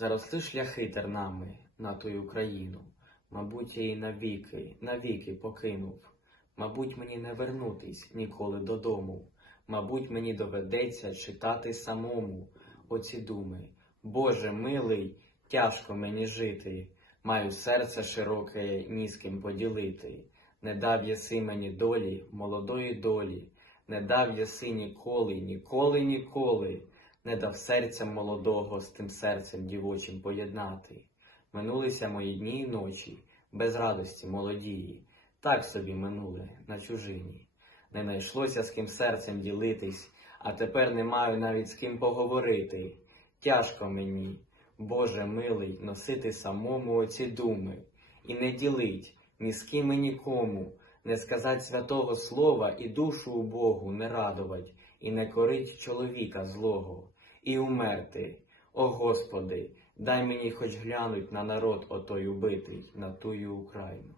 Заросли шляхи тернами на тую Україну. Мабуть, я її навіки, навіки покинув. Мабуть, мені не вернутись ніколи додому. Мабуть, мені доведеться читати самому оці думи. Боже милий, тяжко мені жити. Маю серце широке, ні з ким поділити. Не дав єси мені долі, молодої долі, не дав єси ніколи, ніколи, ніколи, не дав серця молодого з тим серцем дівочим поєднати. Минулися мої дні й ночі, без радості молодії, так собі минули на чужині. Не найшлося з ким серцем ділитись, а тепер не маю навіть з ким поговорити. Тяжко мені, Боже милий, носити самому оці думи, і не ділить ні з ким і нікому, не сказать святого слова і душу у Богу не радовать, і не корить чоловіка злого, і умерти. О Господи, дай мені хоч глянуть на народ отой убитий, на тую Україну.